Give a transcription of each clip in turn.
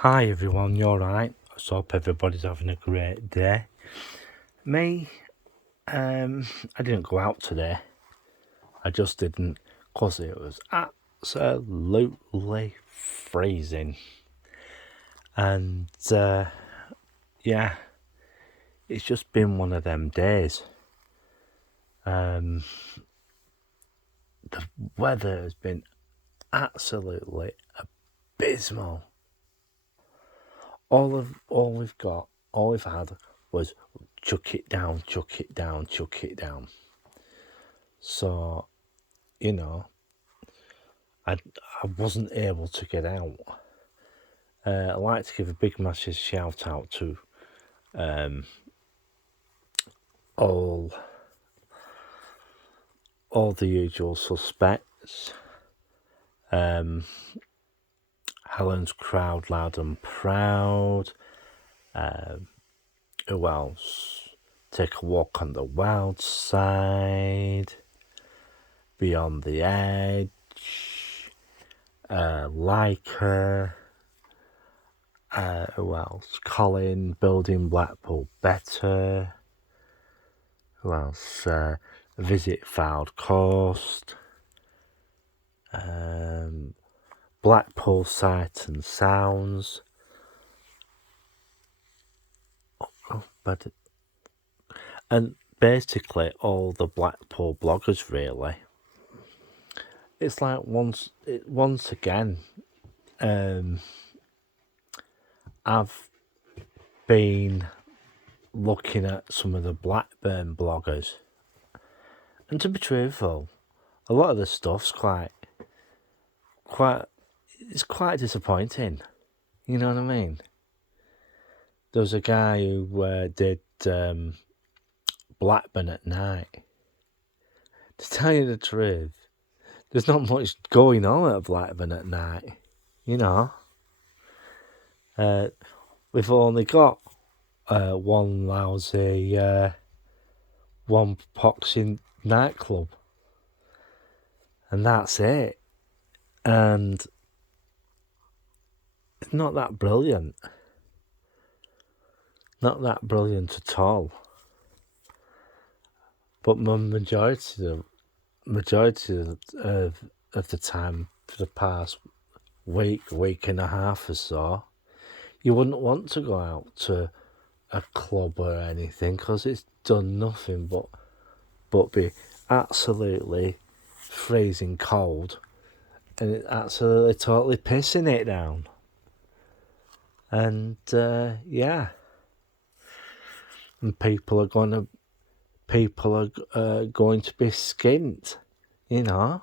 Hi everyone, you alright? I hope everybody's having a great day. Me, I didn't go out today. I just didn't, cause it was absolutely freezing. And yeah, it's just been one of them days. The weather has been absolutely abysmal. All we've had was chuck it down, chuck it down, chuck it down. So, you know, I wasn't able to get out. I'd like to give a big massive shout out to all the usual suspects. Helen's Crowd Loud and Proud. Who else? Take a Walk on the Wild Side. Beyond the Edge. Leica. Who else? Colin, Building Blackpool Better. Who else? Visit Fylde Coast. Blackpool Sight and Sounds. And basically all the Blackpool bloggers, really. It's like once again, I've been looking at some of the Blackburn bloggers, and to be truthful, a lot of the stuff's quite disappointing. You know what I mean? There was a guy who did Blackburn at night. To tell you the truth, there's not much going on at Blackburn at night. You know, we've only got one lousy one boxing nightclub, and that's it. And it's not that brilliant. Not that brilliant at all. But my majority of the time for the past week and a half or so, you wouldn't want to go out to a club or anything because it's done nothing but be absolutely freezing cold and it's absolutely totally pissing it down. And yeah, and people are going to be skint, you know,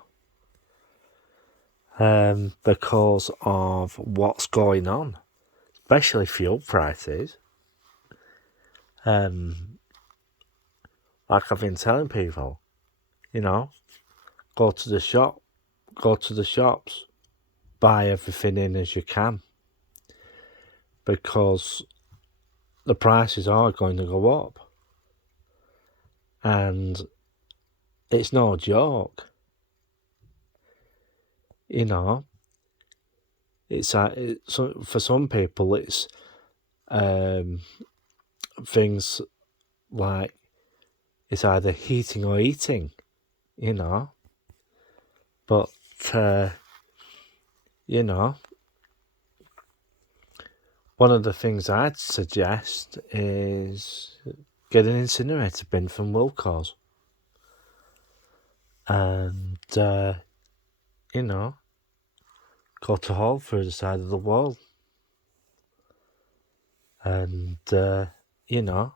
because of what's going on, especially fuel prices. Like I've been telling people, you know, go to the shops, buy everything in as you can, because the prices are going to go up. And it's no joke. You know, it's for some people, it's things like it's either heating or eating, you know. But, you know, one of the things I'd suggest is get an incinerator bin from Wilko's. And, you know, go to Hall through the side of the wall. And, you know,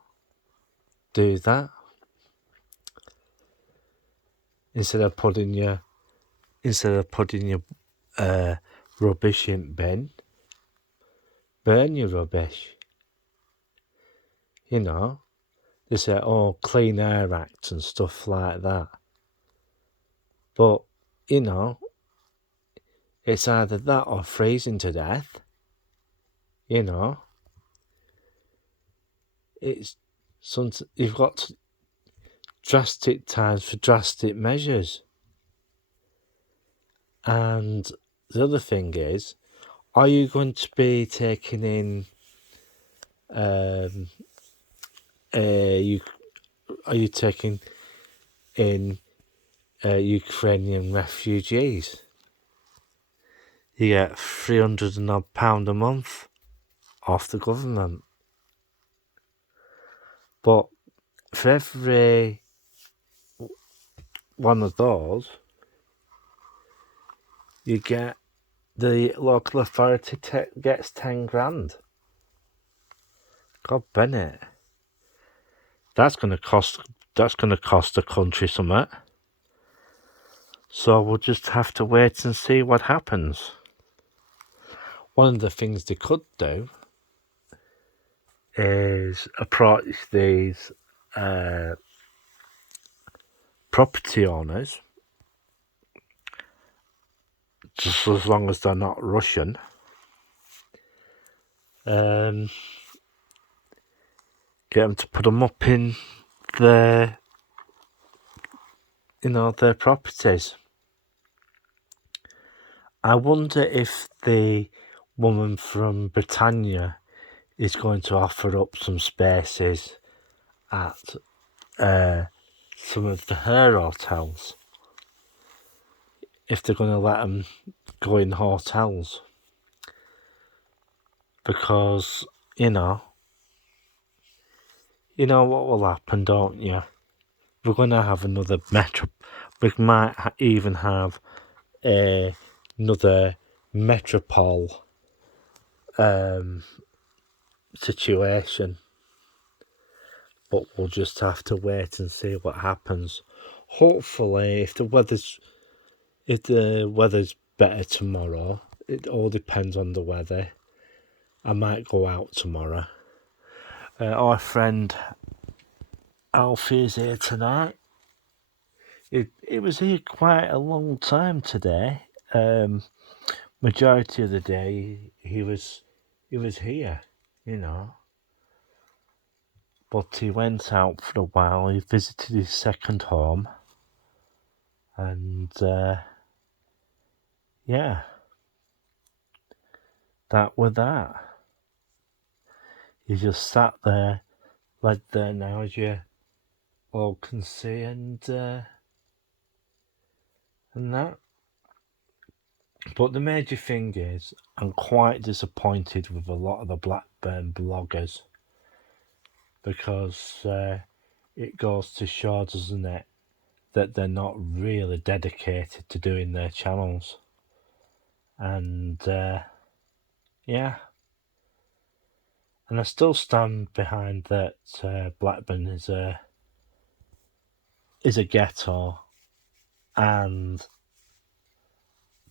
do that. Instead of putting your rubbish in bin, burn your rubbish. You know, they say, oh, Clean Air Act and stuff like that. But, you know, it's either that or freezing to death. You know, you've got drastic times for drastic measures. And the other thing is, are you going to be taking in are you taking in Ukrainian refugees? You get £300 and odd a month off the government, but for every one of those, you get the local authority gets 10 grand. God Bennett, that's going to cost the country something. So we'll just have to wait and see what happens. One of the things they could do is approach these property owners, just as long as they're not Russian, get them to put them up in their properties. I wonder if the woman from Britannia is going to offer up some spaces at some of her hotels. If they're going to let them go in hotels. Because, you know what will happen, don't you? We're going to have another metro. We might even have another metropole situation. But we'll just have to wait and see what happens. Hopefully, if the weather's better tomorrow, it all depends on the weather. I might go out tomorrow. Our friend Alfie is here tonight. It was here quite a long time today. Majority of the day he was here, But he went out for a while. He visited his second home, and yeah, that were that. He just sat there, like there now, as you all can see, and that. But the major thing is, I'm quite disappointed with a lot of the Blackburn bloggers, because it goes to show, doesn't it, that they're not really dedicated to doing their channels. And yeah, and I still stand behind that. Blackburn is a ghetto, and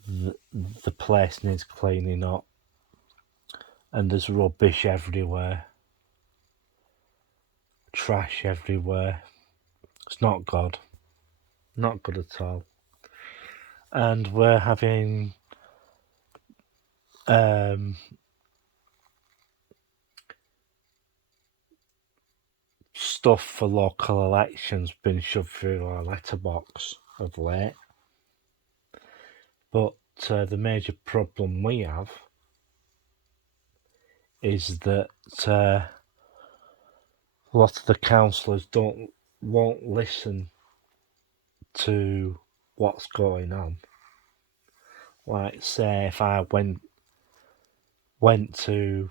the place needs cleaning up, and there's rubbish everywhere, trash everywhere. It's not good at all. And we're having stuff for local elections been shoved through our letterbox of late. But the major problem we have is that a lot of the councillors won't listen to what's going on. Like, say, if I went to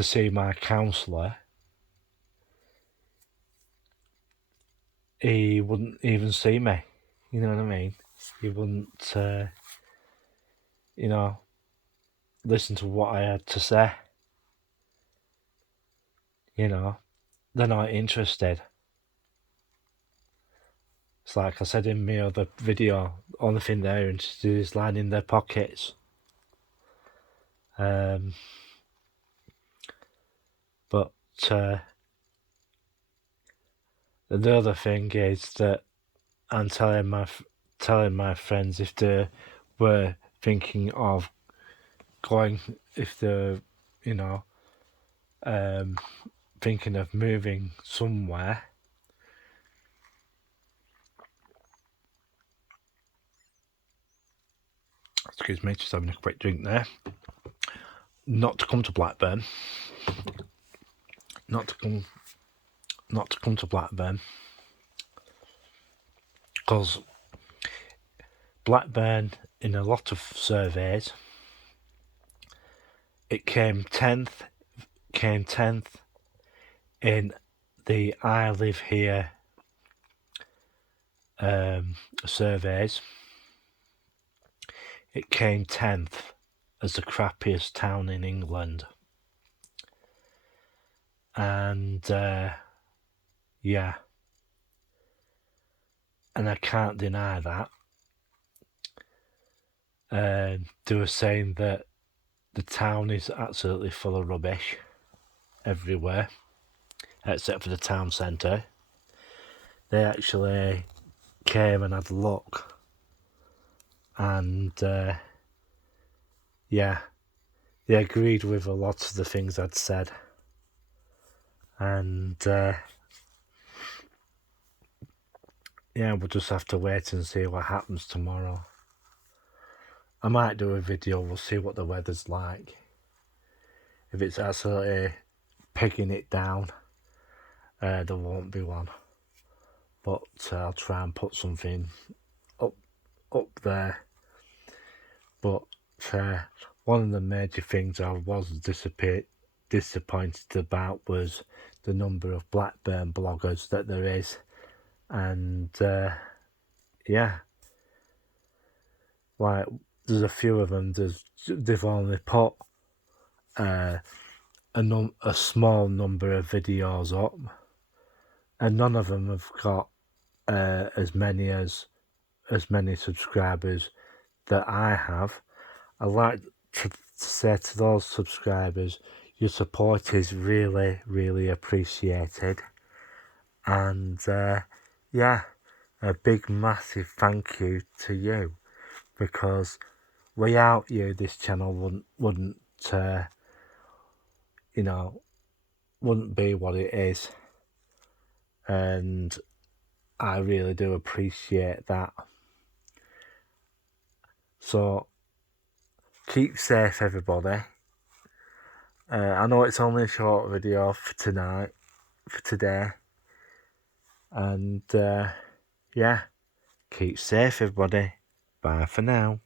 see my councillor, he wouldn't even see me. You know what I mean? He wouldn't, listen to what I had to say. They're not interested. It's like I said in my other video, only thing they're interested in is lining their pockets. But the other thing is that I'm telling my friends, if they were thinking of going, if they're thinking of moving somewhere, Excuse me, just having a quick drink there. Not to come to Blackburn. Not to come to Blackburn. Because Blackburn, in a lot of surveys, it came 10th in the I Live Here surveys. It came 10th as the crappiest town in England. And yeah, and I can't deny that. They were saying that the town is absolutely full of rubbish everywhere, except for the town centre. They actually came and had a look, and yeah, they agreed with a lot of the things I'd said, and yeah, we'll just have to wait and see what happens tomorrow. I might do a video, we'll see what the weather's like. If it's absolutely pegging it down, there won't be one. But I'll try and put something up there. But one of the major things I was disappointed about was the number of Blackburn bloggers that there is. And yeah, like there's a few of them, they've only put a small number of videos up, and none of them have got as many subscribers that I have. I'd like to say to those subscribers, your support is really, really appreciated. And yeah, a big massive thank you to you, because without you this channel wouldn't be what it is, and I really do appreciate that. So keep safe, everybody. I know it's only a short video for today, and yeah, keep safe, everybody. Bye for now.